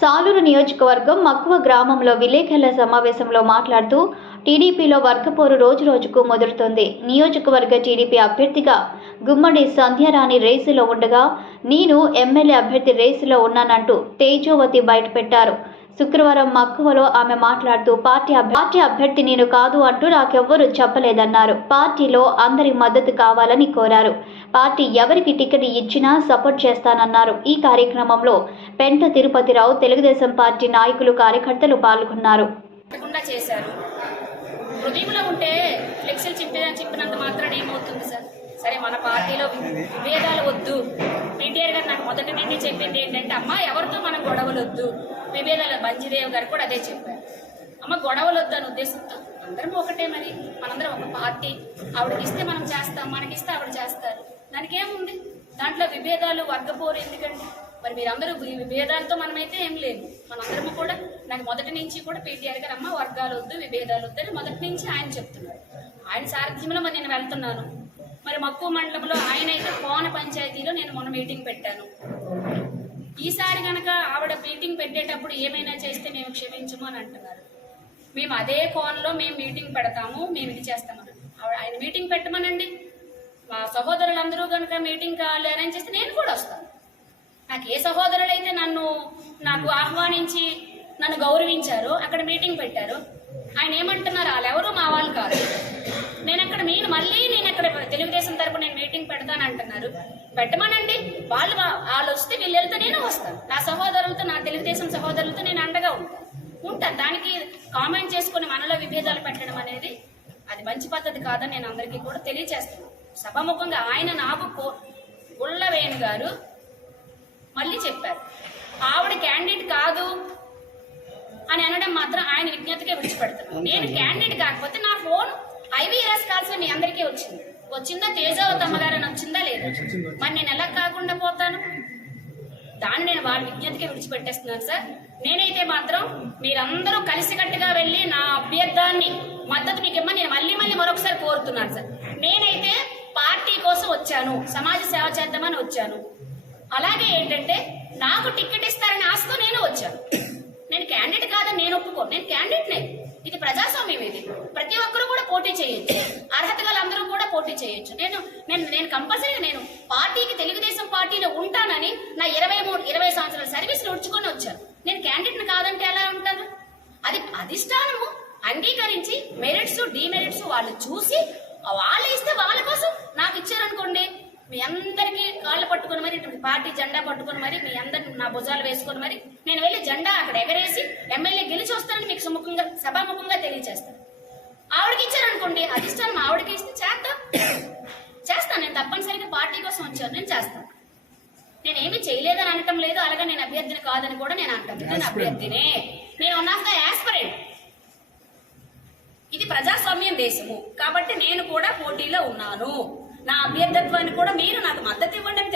సాలూరు నియోజకవర్గం మక్కువ గ్రామంలో విలేకరుల సమావేశంలో మాట్లాడుతూ టీడీపీలో వర్గపోరు రోజురోజుకు ముదురుతోంది. నియోజకవర్గ టీడీపీ అభ్యర్థిగా గుమ్మడి సంధ్యారాణి రేసులో ఉండగా నేను ఎమ్మెల్యే అభ్యర్థి రేసులో ఉన్నానంటూ తేజోవతి బయటపెట్టారు. శుక్రవారం మక్కువలో ఆమె మాట్లాడుతూ పార్టీ అభ్యర్థి నేను కాదు అంటూ నాకెవ్వరూ చెప్పలేదన్నారు. పార్టీలో అందరి మద్దతు కావాలని కోరారు. పార్టీ ఎవరికి టికెట్ ఇచ్చినా సపోర్ట్ చేస్తానన్నారు. ఈ కార్యక్రమంలో పెంట తిరుపతిరావు, తెలుగుదేశం పార్టీ నాయకులు, కార్యకర్తలు పాల్గొన్నారు. హృదయంలో ఉంటే ఫ్లెక్సీలు చెప్పినంత మాత్రాన ఏమవుతుంది సార్? సరే, మన పార్టీలో విభేదాలు వద్దు. ఎన్టీఆర్ గారు నాకు మొదటి నుండి చెప్పింది ఏంటంటే, అమ్మ ఎవరితో మనం గొడవలు వద్దు, విభేదాలు. బంజీదేవ్ గారు కూడా అదే చెప్పారు, అమ్మ గొడవలు వద్దు అని ఉద్దేశంతో అందరం ఒకటే. మరి మనందరం ఒక పార్టీ. ఆవిడకి ఇస్తే మనం చేస్తాం, మనకిస్తే ఆవిడ చేస్తారు. దానికి ఏముంది? దాంట్లో విభేదాలు, వర్గపోరు ఎందుకండి? మరి మీరందరూ విభేదాలతో మనమైతే ఏం లేదు. మనందరము కూడా నాకు మొదటి నుంచి కూడా పీటీఆర్ గారు అమ్మ వర్గాలు వద్దు, విభేదాలు వద్దు అని మొదటి నుంచి ఆయన చెప్తున్నారు. ఆయన సారథ్యంలో మరి నేను వెళ్తున్నాను. మరి మక్కువ మండలంలో ఆయన అయితే కోన పంచాయతీలో నేను మొన్న మీటింగ్ పెట్టాను. ఈసారి కనుక ఆవిడ మీటింగ్ పెట్టేటప్పుడు ఏమైనా చేస్తే మేము క్షమించము అని అంటున్నారు. మేము అదే కోనలో మేము మీటింగ్ పెడతాము, మేము ఇది చేస్తామని. ఆయన మీటింగ్ పెట్టమనండి. మా సహోదరులందరూ కనుక మీటింగ్ కావాలి అరేంజ్ చేస్తే నేను కూడా వస్తాను. నాకు ఏ సహోదరులైతే నాకు ఆహ్వానించి నన్ను గౌరవించారో అక్కడ మీటింగ్ పెట్టారు. ఆయన ఏమంటున్నారు, వాళ్ళెవరూ మా వాళ్ళు కాదు. నేను అక్కడ తెలుగుదేశం తరపున నేను మీటింగ్ పెడతాను అంటున్నారు. పెట్టమనండి. వాళ్ళు వస్తే వీళ్ళు వెళ్తే నేను వస్తాను. నా సహోదరులతో, నా తెలుగుదేశం సహోదరులతో నేను అండగా ఉంటాను. దానికి కామెంట్ చేసుకుని మనలో విభేదాలు పెట్టడం అనేది అది మంచి పద్ధతి కాదని నేను అందరికీ కూడా తెలియజేస్తున్నాను. సభాముఖంగా ఆయన నాకు గుళ్ళవేణు గారు మళ్ళీ చెప్పారు, ఆవిడ క్యాండిడేట్ కాదు అని అనడం మాత్రం ఆయన విజ్ఞతకే విడిచిపెడతాను. నేను క్యాండిడేట్ కాకపోతే నా ఫోన్ ఐవీఆర్ఎస్ కాల్స్ మీ అందరికీ వచ్చిందా? తేజావతమ్మ గారని వచ్చిందా లేదా? మరి నేను ఎలా కాకుండా పోతాను? దాన్ని నేను వాళ్ళ విజ్ఞతకే విడిచిపెట్టేస్తున్నాను సార్. నేనైతే మాత్రం మీరందరూ కలిసికట్టుగా వెళ్ళి నా అభ్యర్థాన్ని మద్దతు మీకు ఇమ్మని నేను మళ్ళీ మరొకసారి కోరుతున్నాను సార్. నేనైతే పార్టీ కోసం వచ్చాను, సమాజ సేవ చేద్దామని వచ్చాను. అలాగే ఏంటంటే నాకు టికెట్ ఇస్తారని ఆశతో నేను వచ్చాను. నేను క్యాండిడేట్ కాదని నేను ఒప్పుకోను. నేను క్యాండిడేట్నే. ఇది ప్రజాస్వామ్యం. ఇది ప్రతి ఒక్కరూ కూడా పోటీ చేయొచ్చు. అర్హత గల అందరూ కూడా పోటీ చేయొచ్చు. నేను కంపల్సరీగా నేను పార్టీకి, తెలుగుదేశం పార్టీలో ఉంటానని నా 20 సంవత్సరాల సర్వీస్ ఉడ్చుకొని వచ్చాను. నేను క్యాండిడేట్ని కాదంటే ఎలా ఉంటాను? అది అధిష్టానము అంగీకరించి మెరిట్స్, డిమెరిట్స్ వాళ్ళు చూసి వాళ్ళు ఇస్తే వాళ్ళ కోసం నాకు ఇచ్చారనుకోండి, మీ అందరికీ కాళ్ళు పట్టుకుని మరి, పార్టీ జెండా పట్టుకుని మరి, మీ అందరిని నా భుజాలు వేసుకుని మరి నేను వెళ్ళి జెండా అక్కడ ఎగరేసి ఎమ్మెల్యే గెలిచి వస్తానని మీకు సభాముఖంగా తెలియజేస్తాను. ఆవిడకి ఇచ్చారనుకోండి, అధిష్టానం ఆవిడకి ఇస్తే చేస్తాను. నేను తప్పనిసరిగా పార్టీ కోసం వచ్చాను, నేను చేస్తాను. నేనేమి చేయలేదని అనటం లేదు, అలాగే నేను అభ్యర్థిని కాదని కూడా నేను అంటాను. నేను అభ్యర్థినే. నేను వన్ ఆఫ్ ద యాస్పిరెంట్. ఇది ప్రజాస్వామ్యం దేశము కాబట్టి నేను కూడా పోటీలో ఉన్నాను. నా అభ్యర్థత్వాన్ని కూడా మీరు నాకు మద్దతు ఇవ్వండి అని